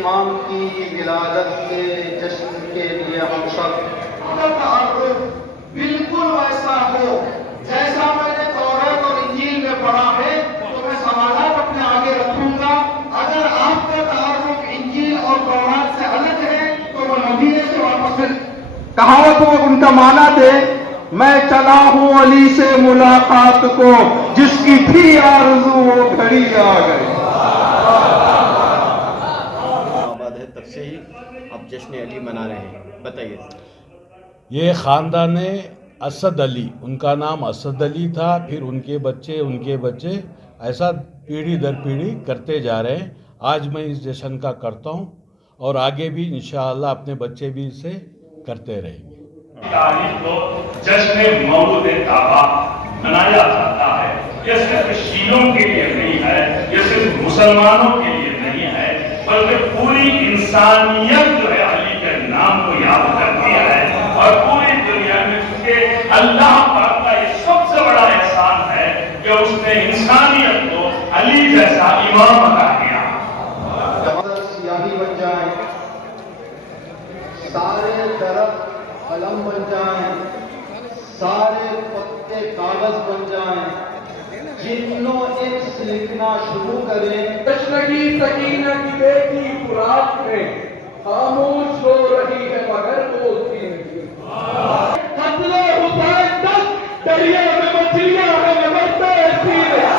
امام کی ولادت کے جشن کے لیے ہم سب کا تعارف بالکل ویسا ہو جیسا میں نے تورات اور انجیل میں پڑھا ہے، تو میں سوالات اپنے آگے رکھوں گا۔ اگر آپ کا تعارف انجیل اور تورات سے الگ ہے تو وہ نبی سے واپس کہاوتوں ان کا معنی دے، میں چلا ہوں علی سے ملاقات کو، جس کی تھی آرزو وہ گھڑی آ گئی۔ آباد ہے تب سے ہی اب جشن علی منا رہے ہیں، بتائیے۔ یہ خاندان اسد علی، ان کا نام اسد علی تھا، پھر ان کے بچے ایسا پیڑھی در پیڑھی کرتے جا رہے ہیں۔ آج میں اس جشن کا کرتا ہوں اور آگے بھی انشاءاللہ اپنے بچے بھی اسے کرتے رہیں گے۔ تاریخ کو جشن مولود کعبہ منایا جاتا ہے، یہ صرف شیعوں کے لیے نہیں ہے، یہ صرف مسلمانوں کے لیے نہیں ہے، بلکہ پوری انسانیت جو ہے علی کے نام کو یاد کرتی ہے، اور پوری دنیا میں چونکہ اللہ پاک کا یہ سب سے بڑا احسان ہے کہ اس نے انسانیت کو علی جیسا امام عطا کیا۔ سیاہی بن جائیں، سارے درخت قلم بن جائیں، سارے پتے کاغذ بن جائیں، جنوں ایکس لکھنا شروع کریں۔ جشن کی سکینہ کی بیٹی فرات میں خاموش ہو رہی ہے مگر بولتی نہیں۔ قتل حسین تک دریا میں مچھلیاں ہیں مگر تیرتی نہیں۔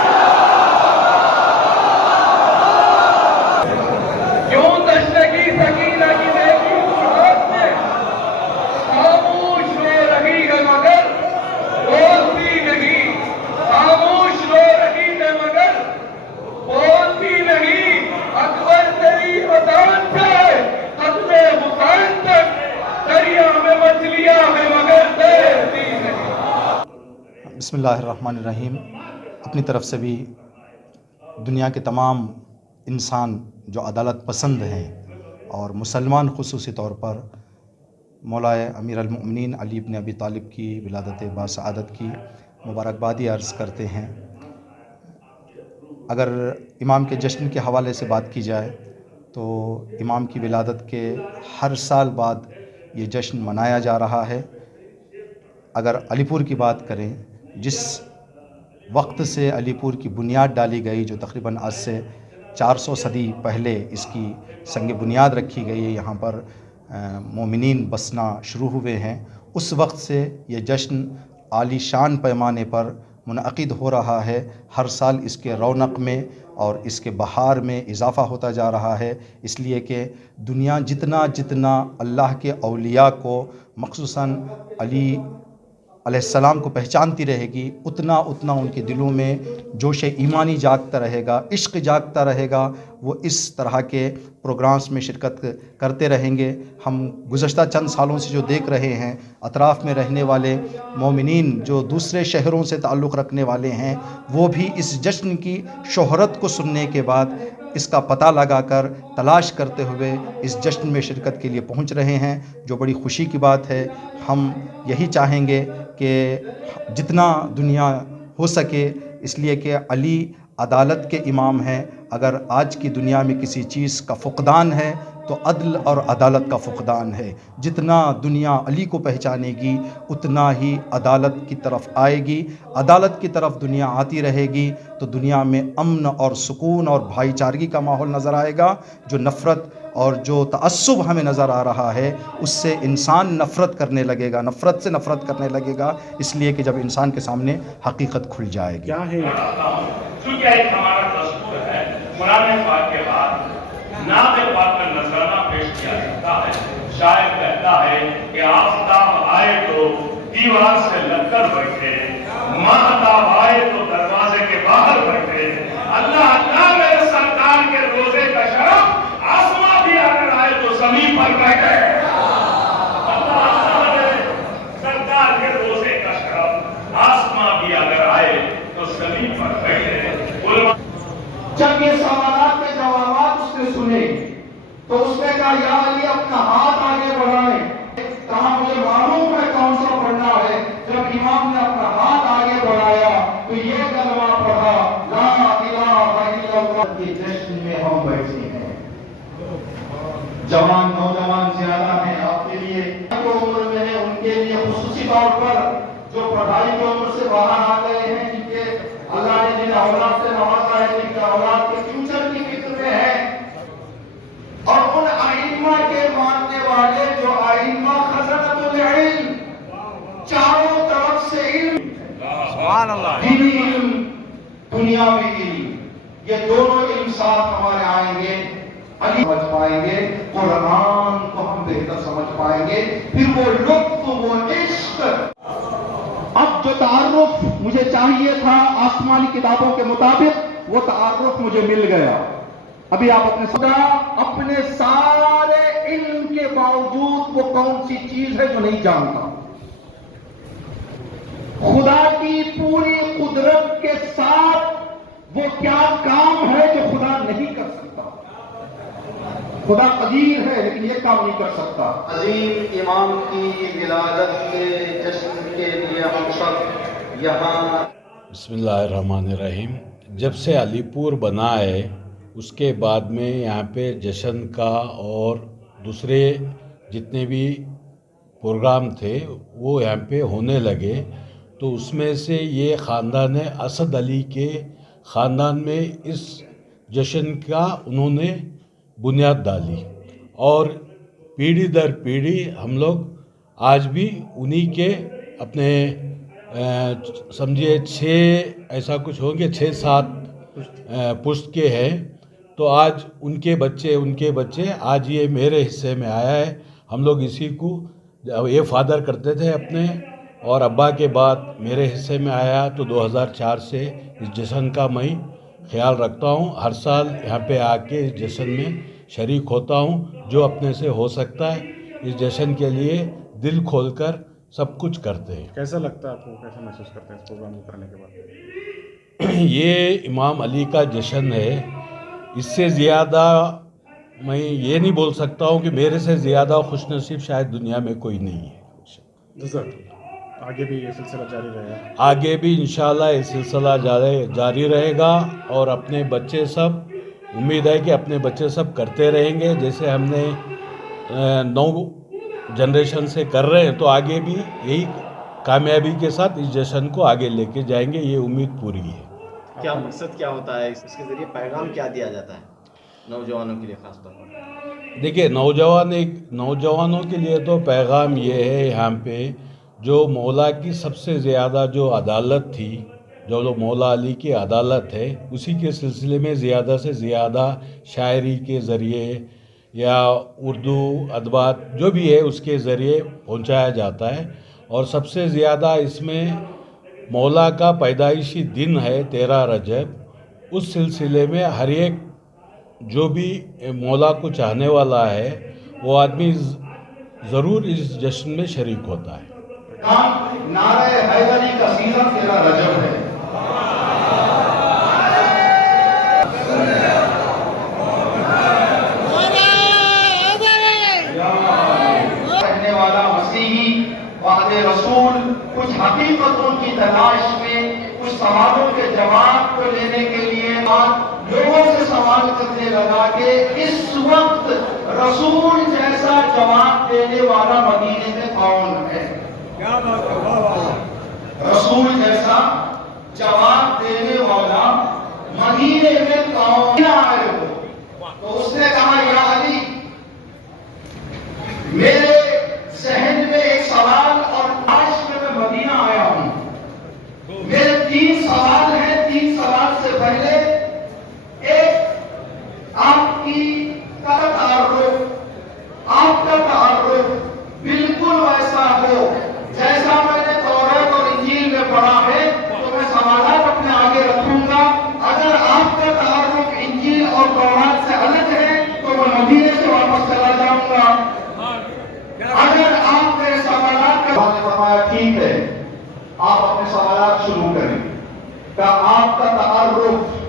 کیوں جشن کی سکینہ کی بیٹی فرات میں خاموش ہو رہی ہے مگر بولتی نہیں، خاموش ہو رہی ہے مگر بولتی نہیں۔ اکبر تیری وطن سے قتل حسین تک دریا میں مچھلیاں ہیں مگر تیرتی نہیں۔ بسم اللہ الرحمن الرحیم۔ اپنی طرف سے بھی دنیا کے تمام انسان جو عدالت پسند ہیں اور مسلمان خصوصی طور پر مولا امیر المؤمنین علی بن ابی طالب کی ولادت باسعادت کی مبارکبادی عرض کرتے ہیں۔ اگر امام کے جشن کے حوالے سے بات کی جائے تو امام کی ولادت کے ہر سال بعد یہ جشن منایا جا رہا ہے۔ اگر علی پور کی بات کریں، جس وقت سے علی پور کی بنیاد ڈالی گئی، جو تقریباً آج سے 400 صدی پہلے اس کی سنگ بنیاد رکھی گئی ہے، یہاں پر مومنین بسنا شروع ہوئے ہیں، اس وقت سے یہ جشن عالی شان پیمانے پر منعقد ہو رہا ہے۔ ہر سال اس کے رونق میں اور اس کے بہار میں اضافہ ہوتا جا رہا ہے، اس لیے کہ دنیا جتنا اللہ کے اولیاء کو مخصوصاً علی علیہ السلام کو پہچانتی رہے گی، اتنا ان کے دلوں میں جوش ایمانی جاگتا رہے گا، عشق جاگتا رہے گا، وہ اس طرح کے پروگرامز میں شرکت کرتے رہیں گے۔ ہم گزشتہ چند سالوں سے جو دیکھ رہے ہیں، اطراف میں رہنے والے مومنین جو دوسرے شہروں سے تعلق رکھنے والے ہیں، وہ بھی اس جشن کی شہرت کو سننے کے بعد اس کا پتہ لگا کر تلاش کرتے ہوئے اس جشن میں شرکت کے لیے پہنچ رہے ہیں، جو بڑی خوشی کی بات ہے۔ ہم یہی چاہیں گے کہ جتنا دنیا ہو سکے، اس لیے کہ علی عدالت کے امام ہیں، اگر آج کی دنیا میں کسی چیز کا فقدان ہے تو عدل اور عدالت کا فقدان ہے۔ جتنا دنیا علی کو پہچانے گی اتنا ہی عدالت کی طرف آئے گی، عدالت کی طرف دنیا آتی رہے گی تو دنیا میں امن اور سکون اور بھائی چارگی کا ماحول نظر آئے گا۔ جو نفرت اور جو تعصب ہمیں نظر آ رہا ہے، اس سے انسان نفرت کرنے لگے گا، نفرت سے نفرت کرنے لگے گا، اس لیے کہ جب انسان کے سامنے حقیقت کھل جائے گی۔ کیا ہے چونکہ ایک ہمارا دستور ہے، قرآن پاک کے بعد نعت پاک کا نذرانہ پیش کیا جاتا ہے۔ شاعر کہتا ہے کہ آفتاب آئے تو دیوار سے لگ کر بیٹھے، ماہتاب آئے تو دروازے کے باہر بیٹھے، اللہ اللہ میرے سرکار کے روزے کا شرف، آسمان بھی اگر آئے تو زمین پر بیٹھے۔ اللہ اللہ میرے سرکار کے روزے کا شرف، آسمان بھی اگر آئے تو زمین پر بیٹھے۔ جب یہ سوالات کے جوابات اس نے سنے تو اس نے کہا یا علی اپنا ہاتھ آگے بڑھائیں۔ کہا مجھے معلوم ہے کون سا پڑھنا ہے۔ جب امام نے اپنا ہاتھ آگے بڑھایا تو یہ کلمہ پڑھا، لا الہ الا اللہ کے جشن میں ہم بیٹھے ہیں۔ طور پر جو پڑھائی کی عمر سے باہر آ گئے ہیں، جن کے اللہ نے جنہیں اولاد سے نوازا ہے، جن کے اولاد کے فیوچر کی فکر میں ہے، اور ان ائمہ کے ماننے والے جو ائمہ خزانۃ العلم، چاروں طرف سے علم، دینی علم، دنیاوی علم، یہ دونوں علم ساتھ ہمارے آئیں گے، علی سمجھ پائیں گے، قرآن کو ہم بہتر سمجھ پائیں گے، پھر وہ لطف، وہ عشق۔ اب جو تعارف مجھے چاہیے تھا آسمانی کتابوں کے مطابق، وہ تعارف مجھے مل گیا۔ ابھی آپ اپنے سارے علم کے باوجود وہ کون سی چیز ہے جو نہیں جانتا؟ خدا کی پوری قدرت کے ساتھ وہ کیا کام ہے جو خدا نہیں کر سکتا؟ خدا قدیر ہے لیکن یہ کام نہیں کر سکتا۔ عظیم امام کی ولادت کے جشن کے لیے ہم سب یہاں بسم اللہ الرحمن الرحیم۔ جب سے علی پور بنا ہے اس کے بعد میں یہاں پہ جشن کا اور دوسرے جتنے بھی پروگرام تھے وہ یہاں پہ ہونے لگے، تو اس میں سے یہ خاندان اسد علی کے خاندان میں اس جشن کا انہوں نے بنیاد ڈالی، اور پیڑھی در پیڑھی ہم لوگ آج بھی انہی کے اپنے سمجھیے 6 ایسا کچھ ہوں گے، 6-7 پشت کے ہیں، تو آج ان کے بچے آج یہ میرے حصے میں آیا ہے۔ ہم لوگ اسی کو یہ فادر کرتے تھے اپنے، اور ابا کے بعد میرے حصے میں آیا، تو 2004 سے اس جشن کا میں خیال رکھتا ہوں۔ ہر سال یہاں پہ آ کے اس جشن میں شریک ہوتا ہوں، جو اپنے سے ہو سکتا ہے اس جشن کے لیے دل کھول کر سب کچھ کرتے ہیں۔ کیسا لگتا ہے آپ کو، کیسا محسوس کرتے ہیں اس پروگرام کو کرنے کے بعد؟ یہ امام علی کا جشن ہے، اس سے زیادہ میں یہ نہیں بول سکتا ہوں کہ میرے سے زیادہ خوش نصیب شاید دنیا میں کوئی نہیں ہے۔ آگے بھی یہ سلسلہ جاری رہے گا؟ آگے بھی انشاءاللہ یہ سلسلہ جاری رہے گا، اور اپنے بچے سب، امید ہے کہ اپنے بچے سب کرتے رہیں گے، جیسے ہم نے 9 جنریشن سے کر رہے ہیں، تو آگے بھی یہی کامیابی کے ساتھ اس جشن کو آگے لے کے جائیں گے، یہ امید پوری ہے۔ کیا مقصد کیا ہوتا ہے اس کے ذریعے، پیغام کیا دیا جاتا ہے نوجوانوں کے لیے خاص طور پر؟ دیکھیے نوجوانوں کے لیے تو پیغام یہ ہے، یہاں پہ جو مولا کی سب سے زیادہ جو عدالت تھی، جو مولا علی کی عدالت ہے، اسی کے سلسلے میں زیادہ سے زیادہ شاعری کے ذریعے یا اردو ادبات جو بھی ہے اس کے ذریعے پہنچایا جاتا ہے، اور سب سے زیادہ اس میں مولا کا پیدائشی دن ہے 13 رجب، اس سلسلے میں ہر ایک جو بھی مولا کو چاہنے والا ہے وہ آدمی ضرور اس جشن میں شریک ہوتا ہے۔ نعرہ حیدری کا سیزن 13 رجب ہے۔ کہنے والا مسیحی وعد رسول کچھ حقیقتوں کی تلاش میں، کچھ سوالوں کے جواب کو لینے کے لیے لوگوں سے سوال کرنے لگا کہ اس وقت رسول جیسا جواب دینے والا مدینے میں کون ہے؟ رسول جیسا جواب دینے والا مدینے میں کون ہے؟ تو اس نے کہا یا علی، میرے ذہن میں ایک سوال اور آج میں مدینہ آیا ہوں، میرے 3 سوال ہیں۔ 3 سوال سے پہلے ایک، آپ کا تعارف بالکل ویسا ہو جیسا میں نے تورات اور انجیل میں پڑھا ہے، تو میں سوالات اپنے آگے رکھوں گا۔ اگر آپ کا تعارف انجیل اور تورات سے الگ ہے تو میں مدینے سے واپس چلا جاؤں گا۔ اگر آپ میرے سوالات کا فرمایا ٹھیک ہے، آپ اپنے سوالات شروع کریں۔ کہ آپ کا تعارف،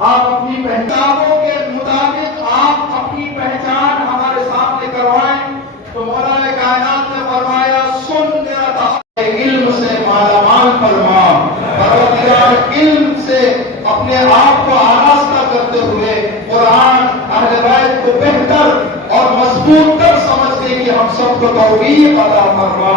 آپ اپنی پہچانوں کے مطابق آپ اپنی پہچان ہمارے سامنے کروائیں۔ تو مولا کائنات نے فرمایا سن میرا تعارف علم سے مالا مال فرما، پروردگار علم سے اپنے آپ کو آراستہ کرتے ہوئے قرآن اہل بیت کو بہتر اور مضبوط تر سمجھنے کی ہم سب کو توفیق عطا فرما۔